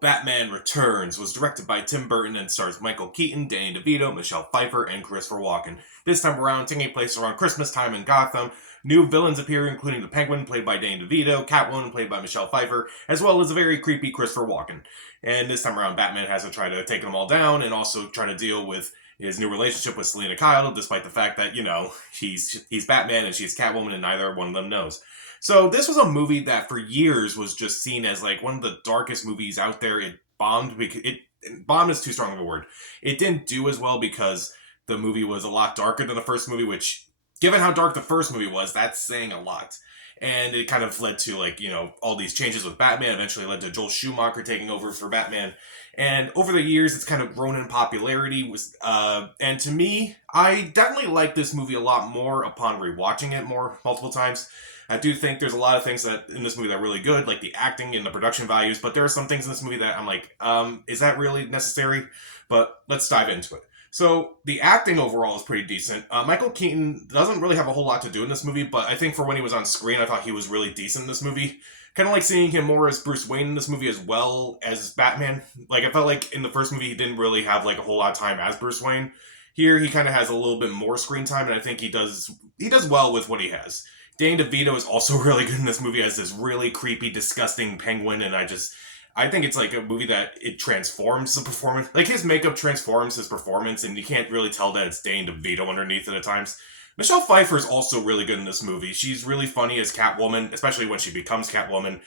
Batman Returns was directed by Tim Burton and stars Michael Keaton, Danny DeVito, Michelle Pfeiffer, and Christopher Walken. This time around, taking place around Christmas time in Gotham, new villains appear, including the Penguin, played by Danny DeVito, Catwoman, played by Michelle Pfeiffer, as well as a very creepy Christopher Walken. And this time around, Batman has to try to take them all down and also try to deal with his new relationship with Selina Kyle, despite the fact that, he's Batman and she's Catwoman and neither one of them knows. So this was a movie that for years was just seen as like one of the darkest movies out there. It bombed because bombed is too strong of a word. It didn't do as well because the movie was a lot darker than the first movie, which given how dark the first movie was, that's saying a lot. And it kind of led to all these changes with Batman, eventually led to Joel Schumacher taking over for Batman. And over the years, it's kind of grown in popularity. And to me, I definitely like this movie a lot more upon rewatching it multiple times. I do think there's a lot of things that in this movie that are really good, like the acting and the production values, but there are some things in this movie that I'm like, is that really necessary? But let's dive into it. So the acting overall is pretty decent. Michael Keaton doesn't really have a whole lot to do in this movie, but I think for when he was on screen, I thought he was really decent in this movie. Kind of like seeing him more as Bruce Wayne in this movie as well as Batman. Like, I felt like in the first movie, he didn't really have like a whole lot of time as Bruce Wayne. Here, he kind of has a little bit more screen time, and I think he does well with what he has. Danny DeVito is also really good in this movie as this really creepy, disgusting penguin, and I think it's like a movie that it transforms the performance. Like, his makeup transforms his performance, and you can't really tell that it's Danny DeVito underneath it at times. Michelle Pfeiffer is also really good in this movie. She's really funny as Catwoman, especially when she becomes Catwoman.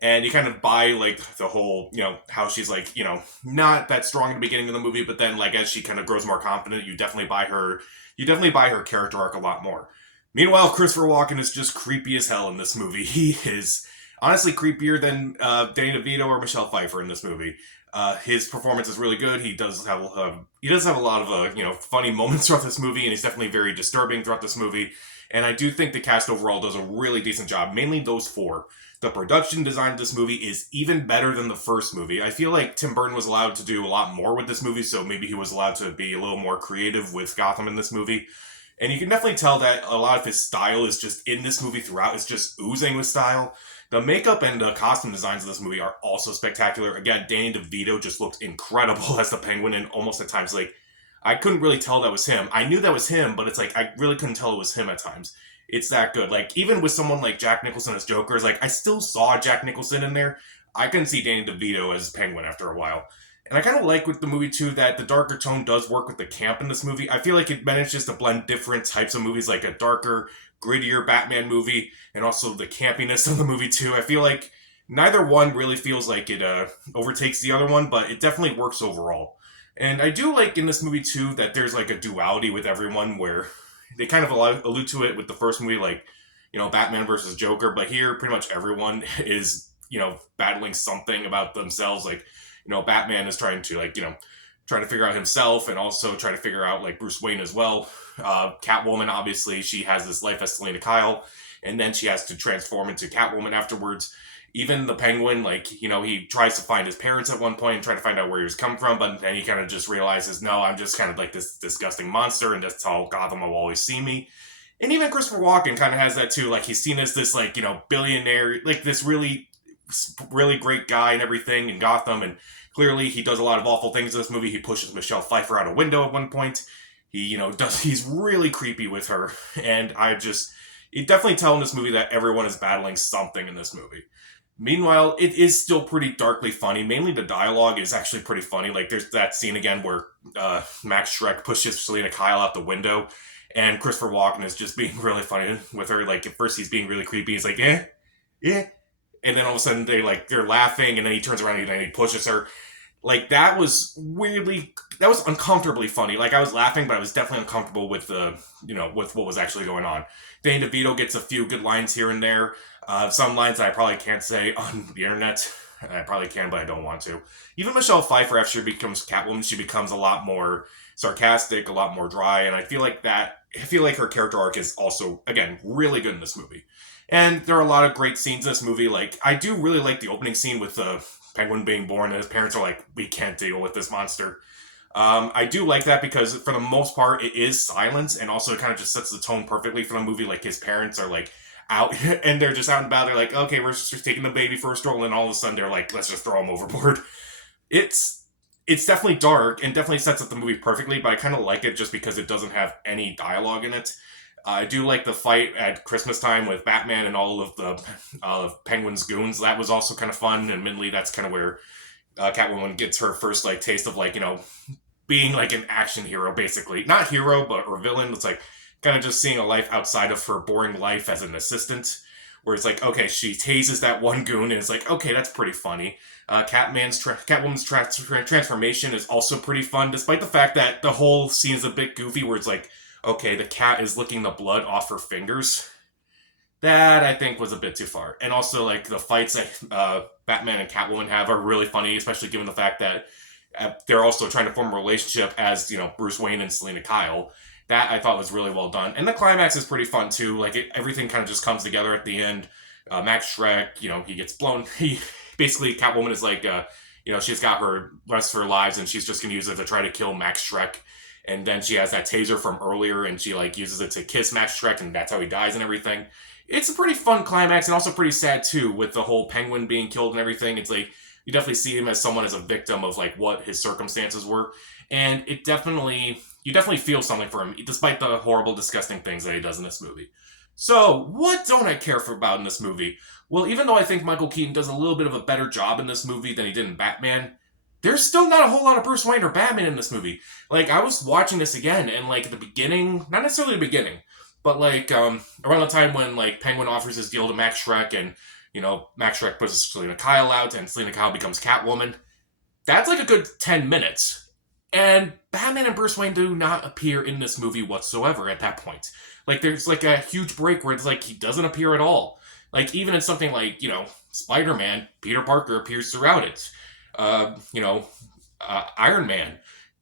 And you kind of buy, like, the whole, how she's, like, not that strong in the beginning of the movie, but then, like, as she kind of grows more confident, you definitely buy her character arc a lot more. Meanwhile, Christopher Walken is just creepy as hell in this movie. He is honestly creepier than Danny DeVito or Michelle Pfeiffer in this movie. His performance is really good. He does have a lot of funny moments throughout this movie, and he's definitely very disturbing throughout this movie. And I do think the cast overall does a really decent job, mainly those four. The production design of this movie is even better than the first movie. I feel like Tim Burton was allowed to do a lot more with this movie, so maybe he was allowed to be a little more creative with Gotham in this movie. And you can definitely tell that a lot of his style is just in this movie throughout. It's just oozing with style. The makeup and the costume designs of this movie are also spectacular. Again, Danny DeVito just looked incredible as the Penguin, and almost at times, like, I couldn't really tell that was him. I knew that was him, but it's like, I really couldn't tell it was him at times. It's that good. Like, even with someone like Jack Nicholson as Joker, it's like, I still saw Jack Nicholson in there. I couldn't see Danny DeVito as Penguin after a while. And I kind of like with the movie, too, that the darker tone does work with the camp in this movie. I feel like it manages to blend different types of movies, like a darker, grittier Batman movie, and also the campiness of the movie, too. I feel like neither one really feels like it overtakes the other one, but it definitely works overall. And I do like in this movie, too, that there's like a duality with everyone where they kind of allude to it with the first movie, like, Batman versus Joker, but here pretty much everyone is, battling something about themselves, like, Batman is trying to trying to figure out himself and also try to figure out like Bruce Wayne as well. Catwoman, obviously, she has this life as Selina Kyle, and then she has to transform into Catwoman afterwards. Even the Penguin, he tries to find his parents at one point and try to find out where he was come from, but then he kind of just realizes, no, I'm just kind of like this disgusting monster, and that's how Gotham will always see me. And even Christopher Walken kind of has that too. Like, he's seen as this billionaire, like this really, really great guy and everything in Gotham, and clearly he does a lot of awful things in this movie. He pushes Michelle Pfeiffer out a window at one point. He's really creepy with her, and you definitely tell in this movie that everyone is battling something in this movie. Meanwhile, it is still pretty darkly funny. Mainly the dialogue is actually pretty funny. Like, there's that scene again where Max Schreck pushes Selina Kyle out the window, and Christopher Walken is just being really funny with her. Like, at first he's being really creepy. He's like, eh. And then all of a sudden they're laughing, and then he turns around and then he pushes her. Like, that was uncomfortably funny. Like, I was laughing, but I was definitely uncomfortable with with what was actually going on. Danny DeVito gets a few good lines here and there. Some lines I probably can't say on the internet. I probably can, but I don't want to. Even Michelle Pfeiffer, after she becomes Catwoman, she becomes a lot more sarcastic, a lot more dry, and I feel like her character arc is also, again, really good in this movie. And there are a lot of great scenes in this movie. Like, I do really like the opening scene with the Penguin being born, and his parents are like, we can't deal with this monster. I do like that because, for the most part, it is silence, and also it kind of just sets the tone perfectly for the movie. Like, his parents are, like, out, and they're just out and about. They're like, okay, we're just taking the baby for a stroll, and all of a sudden they're like, let's just throw him overboard. It's definitely dark and definitely sets up the movie perfectly, but I kind of like it just because it doesn't have any dialogue in it. I do like the fight at Christmas time with Batman and all of the Penguin's goons. That was also kind of fun, and admittedly, that's kind of where Catwoman gets her first like taste of like being like an action hero, basically. Not hero, but or villain. It's like kind of just seeing a life outside of her boring life as an assistant. Where it's like, okay, she tases that one goon, and it's like, okay, that's pretty funny. Catwoman's transformation is also pretty fun, despite the fact that the whole scene is a bit goofy, where it's like, okay, the cat is licking the blood off her fingers. That I think was a bit too far. And also, like the fights that Batman and Catwoman have are really funny, especially given the fact that they're also trying to form a relationship as Bruce Wayne and Selina Kyle. That I thought was really well done, and the climax is pretty fun too. Like everything kind of just comes together at the end. Max Schreck, he gets blown. He basically Catwoman is like, she's got her rest of her lives, and she's just gonna use it to try to kill Max Schreck. And then she has that taser from earlier, and she like uses it to kiss Max Schreck, and that's how he dies and everything. It's a pretty fun climax, and also pretty sad too, with the whole Penguin being killed and everything. It's like you definitely see him as someone as a victim of like what his circumstances were, and you definitely feel something for him, despite the horrible, disgusting things that he does in this movie. So, what don't I care for about in this movie? Well, even though I think Michael Keaton does a little bit of a better job in this movie than he did in Batman, there's still not a whole lot of Bruce Wayne or Batman in this movie. Like, I was watching this again, and like at the beginning, not necessarily the beginning, but like around the time when like Penguin offers his deal to Max Schreck, and Max Schreck puts Selina Kyle out, and Selina Kyle becomes Catwoman. That's like a good 10 minutes. And Batman and Bruce Wayne do not appear in this movie whatsoever at that point. Like, there's like a huge break where it's like he doesn't appear at all. Like, even in something like, Spider-Man, Peter Parker appears throughout it. Iron Man,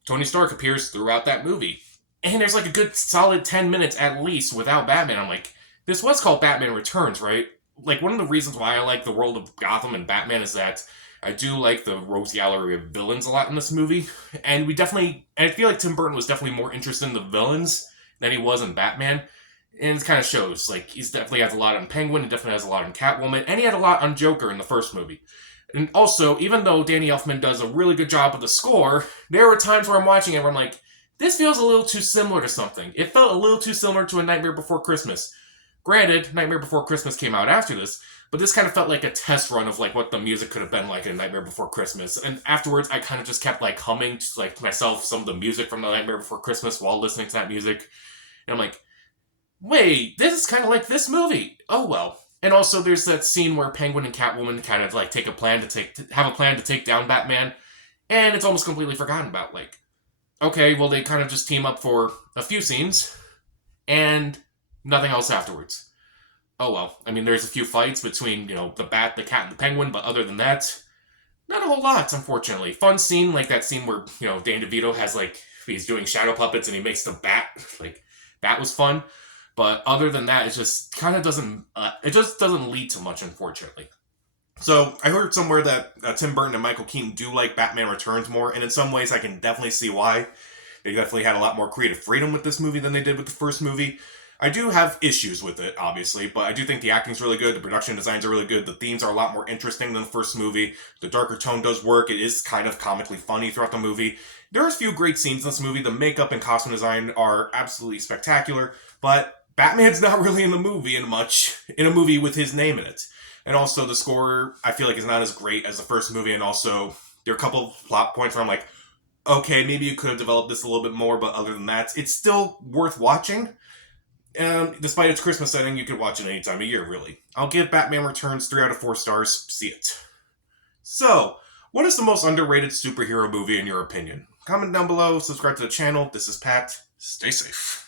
Tony Stark appears throughout that movie. And there's like a good solid 10 minutes at least without Batman. I'm like, this was called Batman Returns, right? Like, one of the reasons why I like the world of Gotham and Batman is that I do like the rogues gallery of villains a lot in this movie. And I feel like Tim Burton was definitely more interested in the villains than he was in Batman. And it kind of shows. Like, he's definitely has a lot on Penguin, he definitely has a lot on Catwoman, and he had a lot on Joker in the first movie. And also, even though Danny Elfman does a really good job with the score, there were times where I'm watching it where I'm like, this feels a little too similar to something. It felt a little too similar to A Nightmare Before Christmas. Granted, Nightmare Before Christmas came out after this, but this kind of felt like a test run of like what the music could have been like in Nightmare Before Christmas. And afterwards, I kind of just kept like humming to like myself some of the music from The Nightmare Before Christmas while listening to that music. And I'm like, wait, this is kind of like this movie. Oh well. And also, there's that scene where Penguin and Catwoman kind of like have a plan to take down Batman, and it's almost completely forgotten about. Like, okay, well they kind of just team up for a few scenes, and nothing else afterwards. Oh well. I mean, there's a few fights between the Bat, the Cat, and the Penguin, but other than that, not a whole lot, unfortunately. Fun scene like that scene where Danny DeVito has like he's doing shadow puppets and he makes the bat like that was fun. But other than that, it just kind of doesn't. It just doesn't lead to much, unfortunately. So I heard somewhere that Tim Burton and Michael Keaton do like Batman Returns more, and in some ways, I can definitely see why. They definitely had a lot more creative freedom with this movie than they did with the first movie. I do have issues with it, obviously, but I do think the acting's really good, the production designs are really good, the themes are a lot more interesting than the first movie, the darker tone does work, it is kind of comically funny throughout the movie. There's a few great scenes in this movie, the makeup and costume design are absolutely spectacular, but Batman's not really in the movie in a movie with his name in it. And also the score, I feel like, is not as great as the first movie, and also there are a couple of plot points where I'm like, okay, maybe you could have developed this a little bit more, but other than that, it's still worth watching. Despite its Christmas setting, you could watch it any time of year, really. I'll give Batman Returns 3 out of 4 stars. See it. So, what is the most underrated superhero movie in your opinion? Comment down below, subscribe to the channel. This is Pat. Stay safe.